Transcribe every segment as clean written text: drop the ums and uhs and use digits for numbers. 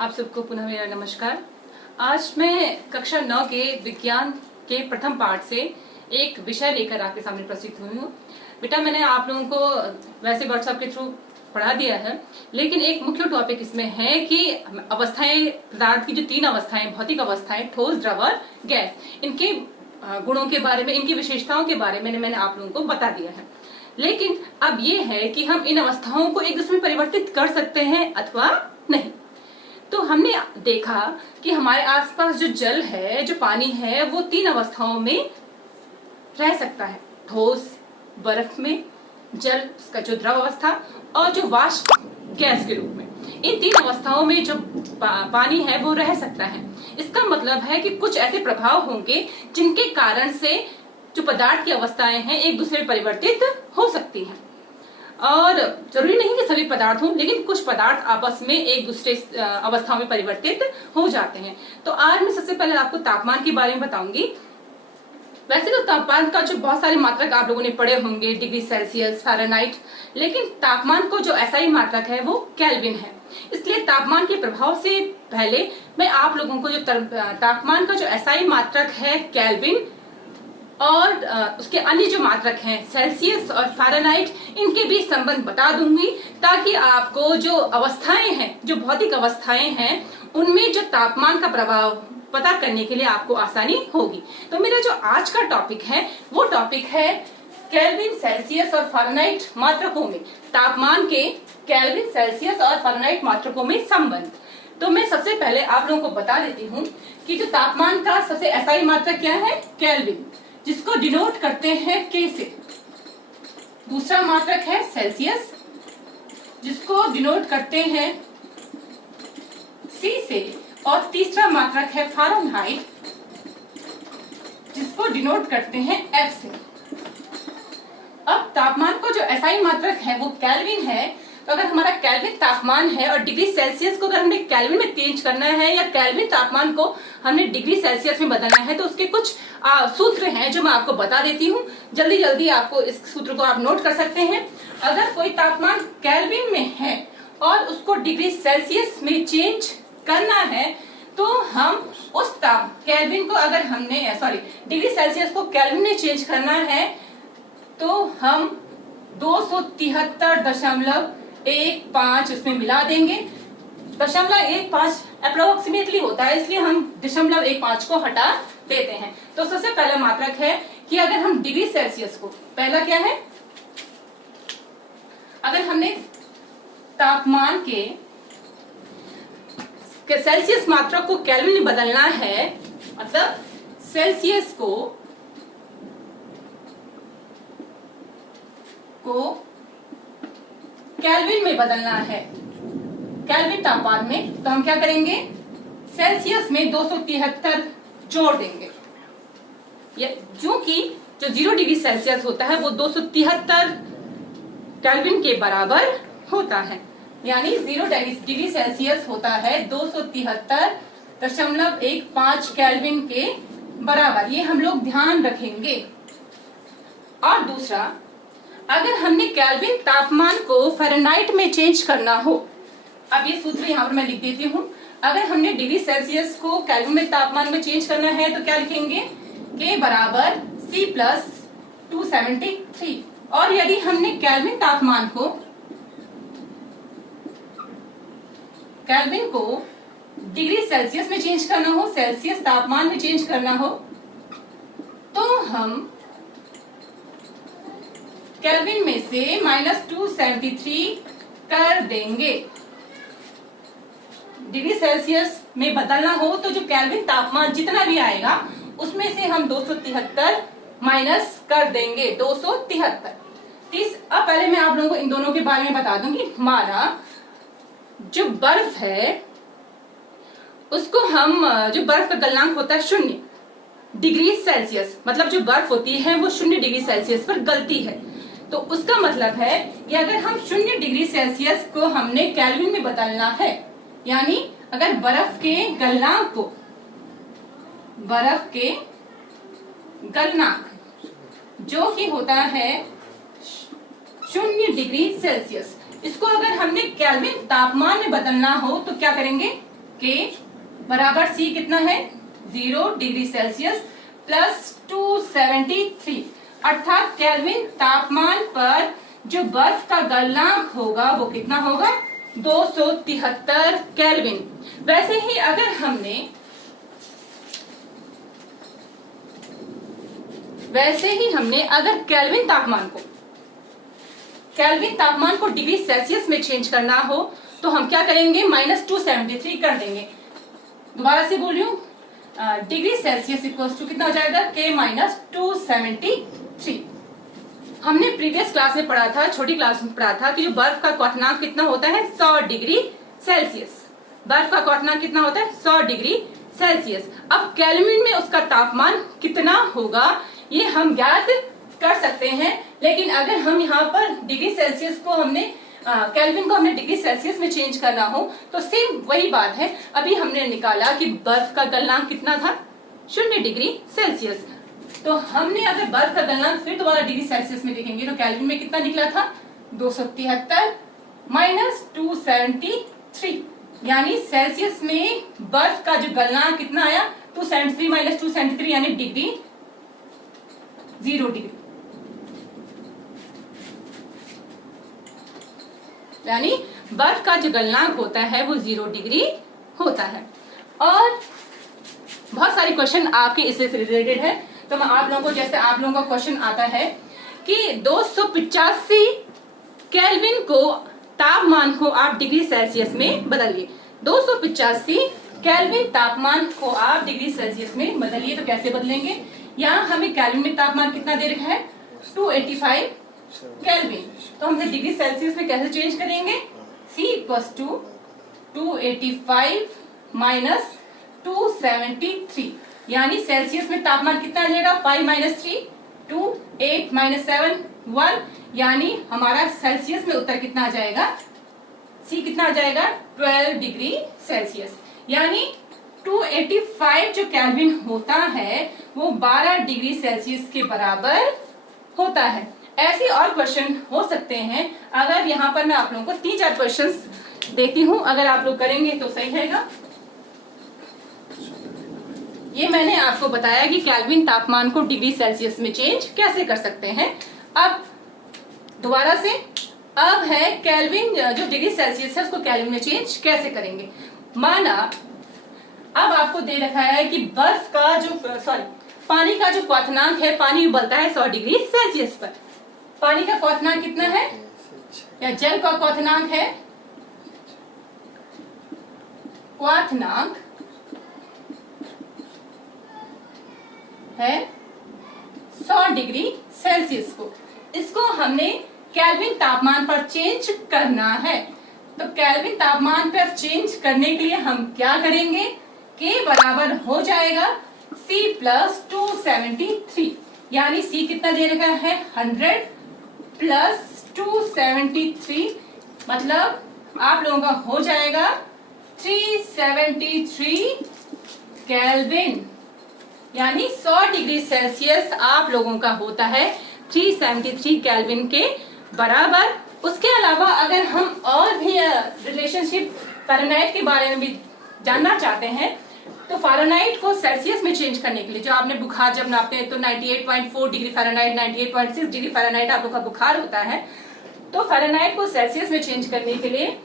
आप सबको पुनः मेरा नमस्कार। आज मैं कक्षा 9 के विज्ञान के प्रथम पाठ से एक विषय लेकर आपके सामने प्रस्तुत हुई हूँ। बेटा, मैंने आप लोगों को वैसे व्हाट्सएप के थ्रू पढ़ा दिया है, लेकिन एक मुख्य टॉपिक इसमें है कि अवस्थाएं, पदार्थ की जो 3 अवस्थाएं, भौतिक अवस्थाएं, ठोस, द्रव और गैस, इनके गुणों के बारे में, इनकी विशेषताओं के बारे में मैंने आप लोगों को बता दिया है। लेकिन अब ये है कि हम इन अवस्थाओं को एक दूसरे में परिवर्तित कर सकते हैं अथवा नहीं। तो हमने देखा कि हमारे आसपास जो जल है, जो पानी है, वो 3 अवस्थाओं में रह सकता है। ठोस बर्फ में, जल का जो द्रव अवस्था, और जो वाष्प गैस के रूप में। इन 3 अवस्थाओं में जो पानी है वो रह सकता है। इसका मतलब है कि कुछ ऐसे प्रभाव होंगे जिनके कारण से जो पदार्थ की अवस्थाएं हैं एक दूसरे में परिवर्तित हो सकती हैं। और जरूरी नहीं कि सभी पदार्थ हों, लेकिन कुछ पदार्थ आपस में एक दूसरे अवस्थाओं में परिवर्तित हो जाते हैं। तो आज मैं सबसे पहले आपको तापमान के बारे में बताऊंगी। वैसे तो तापमान का जो बहुत सारे मात्रक आप लोगों ने पढ़े होंगे, डिग्री सेल्सियस, फ़ारेनहाइट, लेकिन तापमान को जो एसआई मात्रक है वो केल्विन है। इसलिए तापमान के प्रभाव से पहले मैं आप लोगों को जो तापमान का जो एसआई मात्रक है केल्विन, और उसके अन्य जो मात्रक हैं सेल्सियस और फ़ारेनहाइट, इनके बीच संबंध बता दूंगी, ताकि आपको जो अवस्थाएं हैं, जो भौतिक अवस्थाएं हैं, उनमें जो तापमान का प्रभाव पता करने के लिए आपको आसानी होगी। तो मेरा जो आज का टॉपिक है वो टॉपिक है केल्विन, सेल्सियस और फ़ारेनहाइट मात्रकों में, तापमान के केल्विन, सेल्सियस और फ़ारेनहाइट मात्रकों में संबंध। तो मैं सबसे पहले आप लोगों को बता देती हूँ कि जो तापमान का सबसे एसआई मात्रक क्या है, केल्विन, जिसको डिनोट करते हैं के से। दूसरा मात्रक है सेल्सियस, जिसको डिनोट करते हैं सी से। और तीसरा मात्रक है फ़ारेनहाइट, जिसको डिनोट करते हैं एफ से। अब तापमान को जो एसआई मात्रक है वो केल्विन है। तो अगर हमारा केल्विन तापमान है और डिग्री सेल्सियस को अगर हमने केल्विन में चेंज करना है, या केल्विन तापमान को हमने डिग्री सेल्सियस में बदलना है, तो उसके कुछ सूत्र हैं जो मैं आपको बता देती हूँ। जल्दी जल्दी आपको इस सूत्र को आप नोट कर सकते हैं। अगर कोई तापमान केल्विन में है और उसको डिग्री सेल्सियस में चेंज करना है, तो हम उस केल्विन को, अगर हमने डिग्री सेल्सियस को केल्विन में चेंज करना है, तो हम 273.15 उसमें मिला देंगे। 0.15 अप्रोक्सीमेटली होता है, इसलिए हम 0.15 को हटा देते हैं। तो सबसे पहला मात्रक है कि अगर हम डिग्री सेल्सियस को, पहला क्या है, अगर हमने तापमान के सेल्सियस मात्रक को केल्विन में बदलना है, मतलब सेल्सियस को केल्विन में बदलना है, केल्विन तापमान में, तो हम क्या करेंगे, सेल्सियस में 273 जोड़ देंगे। जो कि जो 0 डिग्री सेल्सियस होता है वो 273 केल्विन के बराबर होता है। यानी 0 डिग्री सेल्सियस होता है 273.15 केल्विन के बराबर। ये हम लोग ध्यान रखेंगे। और दूसरा, अगर हमने केल्विन तापमान को फ़ारेनहाइट में चेंज करना हो, अब ये सूत्र यहाँ पर मैं लिख देती हूँ। अगर हमने डिग्री सेल्सियस को केल्विन में तापमान में चेंज करना है तो क्या लिखेंगे, के बराबर C प्लस 273। और यदि हमने केल्विन तापमान को, केल्विन को डिग्री सेल्सियस में चेंज करना हो, सेल्सियस तापमान में चेंज करना हो, तो हम केल्विन में से -273 कर देंगे। डिग्री सेल्सियस में बदलना हो तो जो केल्विन तापमान जितना भी आएगा उसमें से हम 273 माइनस कर देंगे, 273। अब पहले मैं आप लोगों को इन दोनों के बारे में बता दूंगी। हमारा जो बर्फ है उसको हम, जो बर्फ का गलनांक होता है 0 डिग्री सेल्सियस, मतलब जो बर्फ होती है वो 0 डिग्री सेल्सियस पर गलती है। तो उसका मतलब है कि अगर हम 0 डिग्री सेल्सियस को हमने केल्विन में बदलना है, यानी अगर बर्फ के गलनांक को, बर्फ के गलनांक जो कि होता है 0 डिग्री सेल्सियस, इसको अगर हमने केल्विन तापमान में बदलना हो तो क्या करेंगे, के बराबर सी कितना है 0 डिग्री सेल्सियस प्लस 273, अर्थात केल्विन तापमान पर जो बर्फ का गलनांक होगा वो कितना होगा 273 केल्विन। वैसे ही हमने अगर केल्विन तापमान को डिग्री सेल्सियस में चेंज करना हो तो हम क्या करेंगे -273 कर देंगे। दोबारा से बोल रही हूँ, डिग्री सेल्सियस इक्वल्स टू कितना हो जाएगा K -273। हमने प्रीवियस क्लास में पढ़ा था, छोटी क्लास में पढ़ा था कि जो बर्फ का क्वथनांक कितना होता है 100 डिग्री सेल्सियस। बर्फ का क्वथनांक कितना होता है 100 डिग्री सेल्सियस। अब केल्विन में उसका तापमान कितना होगा ये हम ज्ञात कर सकते हैं, लेकिन अगर हम यहाँ पर डिग्री सेल्सियस को केल्विन को हमने डिग्री सेल्सियस में चेंज करना हो तो सेम वही बात है। अभी हमने निकाला कि बर्फ का गलनांक कितना था 0 डिग्री सेल्सियस, तो हमने अगर बर्फ का गलनांक फिर दोबारा डिग्री सेल्सियस में देखेंगे तो केल्विन में कितना निकला था 273 -273, यानी सेल्सियस में बर्फ का जो गलनांक कितना आया 273 -273 यानी डिग्री 0 डिग्री, यानी बर्फ का जो गलनांक होता है वो 0 डिग्री होता है। और बहुत सारे क्वेश्चन आपके इससे रिलेटेड है, तो मैं आप लोगों को, जैसे आप लोगों का क्वेश्चन आता है कि 285 केल्विन को तापमान को आप डिग्री सेल्सियस में बदलिए। 285 केल्विन तापमान को आप डिग्री सेल्सियस में बदलिए, तो कैसे बदलेंगे? यहाँ हमें केल्विन में तापमान कितना दे रखा है 285 केल्विन, तो हम डिग्री सेल्सियस में कैसे चेंज करेंगे? C इक्वल्स टू 285 -273, यानी सेल्सियस में तापमान कितना आ जाएगा 5 - 3 2 8 - 7 1, यानी हमारा सेल्सियस में उत्तर कितना आ जाएगा C कितना आ जाएगा 12 डिग्री सेल्सियस, यानी 285 जो केल्विन होता है वो 12 डिग्री सेल्सियस के बराबर होता है। ऐसे और क्वेश्चन हो सकते हैं। अगर यहाँ पर मैं आप लोगों को 3-4 क्वेश्चंस देती हूँ, अगर आप लोग करेंगे तो सही रहेगा। ये मैंने आपको बताया कि केल्विन तापमान को डिग्री सेल्सियस में चेंज कैसे कर सकते हैं। अब दोबारा से, अब है केल्विन जो डिग्री सेल्सियस है उसको केल्विन में चेंज कैसे करेंगे। माना अब आपको दे रखा है कि बर्फ का जो पानी का जो क्वथनांक है, पानी उबलता है 100 डिग्री सेल्सियस पर। पानी का क्वथनांक कितना है, या जल का क्वथनांक है, क्वथनांक है 100 डिग्री सेल्सियस को, इसको हमने केल्विन तापमान पर चेंज करना है। तो केल्विन तापमान पर चेंज करने के लिए हम क्या करेंगे? K बराबर हो जाएगा C प्लस 273, यानी C कितना दे रखा है 100 प्लस 273, मतलब आप लोगों का हो जाएगा 373 केल्विन, यानी 100 डिग्री सेल्सियस आप लोगों का होता है 373 केल्विन के बराबर। उसके अलावा अगर हम और भी रिलेशनशिप फ़ारेनहाइट के बारे में भी जानना चाहते हैं तो फ़ारेनहाइट को सेल्सियस में चेंज करने के लिए, जो आपने बुखार जब नापते हैं तो 98.4 डिग्री फ़ारेनहाइट 98.6 डिग्री फ़ारेनहाइट आप लोग का बुखार होता है, तो फ़ारेनहाइट को सेल्सियस में चेंज करने के लिए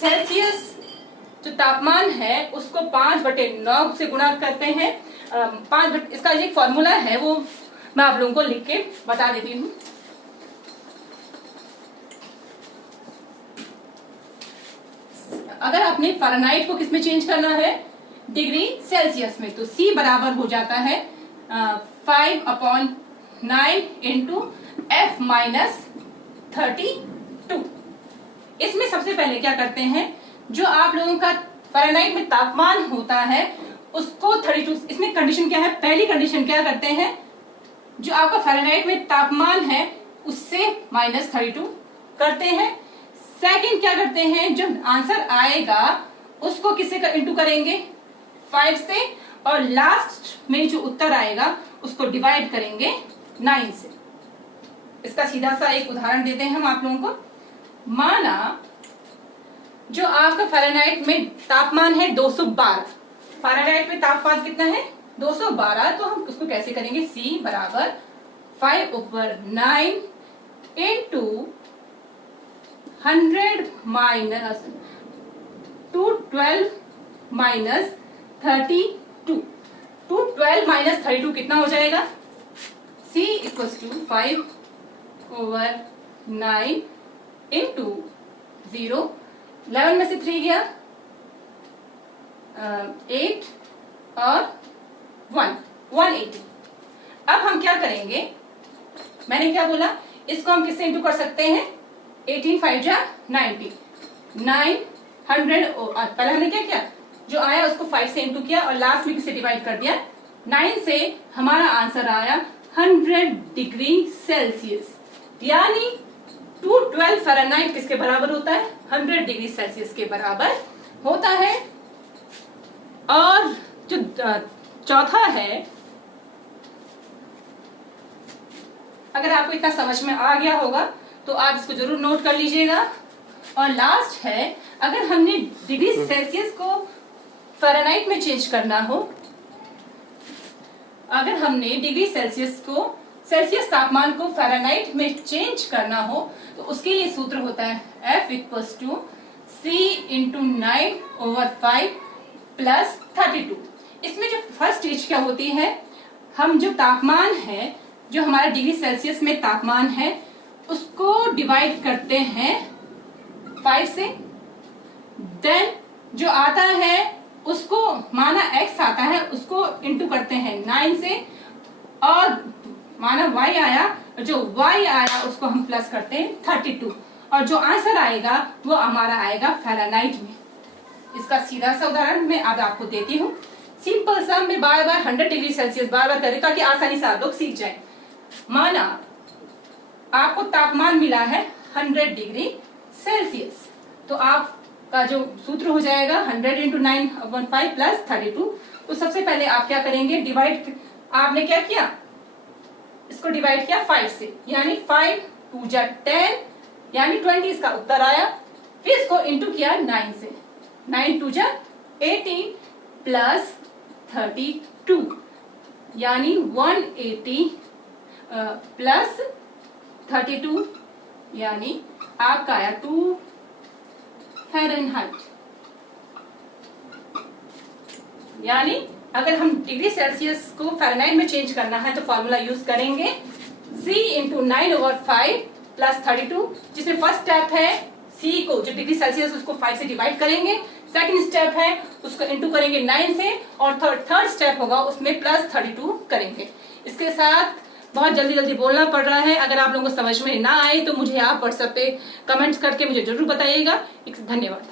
सेल्सियस जो तापमान है उसको 5/9 से गुणा करते हैं। इसका एक फॉर्मूला है वो मैं आप लोगों को लिख के बता देती हूँ। अगर आपने फ़ारेनहाइट को किस में चेंज करना है डिग्री सेल्सियस में, तो C बराबर हो जाता है 5/9 इंटू F - 32। इसमें सबसे पहले क्या करते हैं, जो आप लोगों का फ़ारेनहाइट में तापमान होता है उसको 32, इसमें कंडीशन क्या है, पहली कंडीशन क्या करते हैं, जो आपका फ़ारेनहाइट में तापमान है उससे -32 करते हैं। सेकंड क्या करते हैं, जो आंसर आएगा उसको किससे इंटू करेंगे 5 से, और लास्ट में जो उत्तर आएगा उसको डिवाइड करेंगे 9 से। इसका सीधा सा एक उदाहरण देते हैं हम आप लोगों को। माना जो आपका फ़ारेनहाइट में तापमान है 212, फ़ारेनहाइट में तापमान कितना है 212, तो हम उसको कैसे करेंगे, C बराबर 5/9 इंटू 100 माइनस 212 माइनस 32, 212 माइनस 32 कितना हो जाएगा, C इक्वल्स टू 5/9 इंटू 0, 11 में से 3 गया 8 और 1, 180। अब हम क्या करेंगे, मैंने क्या बोला, इसको हम किससे इंटू कर सकते हैं, 18 5 जा 90, 900, पहले हमने क्या किया, जो आया उसको 5 से इंटू किया और लास्ट में किसे डिवाइड कर दिया, 9 से। हमारा आंसर आया 100 डिग्री सेल्सियस, यानी 212 फ़ारेनहाइट किसके बराबर होता है, 100 डिग्री सेल्सियस के बराबर होता है। और जो चौथा है, अगर आपको इतना समझ में आ गया होगा तो आप इसको जरूर नोट कर लीजिएगा। और लास्ट है, अगर हमने डिग्री सेल्सियस को फ़ारेनहाइट में चेंज करना हो, अगर हमने डिग्री सेल्सियस को, सेल्सियस तापमान को फ़ारेनहाइट में चेंज करना हो, तो उसके लिए सूत्र होता है F equals to C into 9/5 plus 32। इसमें जो फर्स्ट स्टेज क्या होती है, हम जो तापमान है, जो हमारा डिग्री सेल्सियस में तापमान है, उसको डिवाइड करते हैं 5 से, देन जो आता है उसको, माना x आता है, उसको इंटू करते हैं 9 से, और माना y आया, जो y आया उसको हम प्लस करते हैं 32, और जो आंसर आएगा वो हमारा आएगा फ़ारेनहाइट में। इसका सीधा सा उदाहरण मैं अब आपको देती हूँ, सिंपल सा, मैं बार बार 100 डिग्री सेल्सियस बार बार करें ताकि आसानी से आप लोग सीख जाए। माना आपको तापमान मिला है 100 डिग्री सेल्सियस, तो आपका जो सूत्र हो जाएगा 100 इंटू 9/5 प्लस 32। तो सबसे पहले आप क्या करेंगे, डिवाइड, आपने क्या किया, इसको डिवाइड किया 5 से, यानी 5 2 जा 10, यानी 20 इसका उत्तर आया। फिर इसको इंटू किया 9 से, 9 2 जा 18 प्लस 32, यानी 180 प्लस 32, यानी आपका आया 2 फ़ारेनहाइट। यानी अगर हम डिग्री सेल्सियस को फ़ारेनहाइट में चेंज करना है तो फॉर्मूला यूज करेंगे C इंटू 9/5 प्लस 32, जिसमें फर्स्ट स्टेप है C को, जो डिग्री सेल्सियस उसको 5 से डिवाइड करेंगे, सेकंड स्टेप है उसको इंटू करेंगे 9 से, और थर्ड स्टेप होगा उसमें प्लस 32 करेंगे। इसके साथ बहुत जल्दी जल्दी बोलना पड़ रहा है, अगर आप लोगों को समझ में ना आए तो मुझे आप व्हाट्सएप पे कमेंट्स करके मुझे जरूर बताइएगा। धन्यवाद।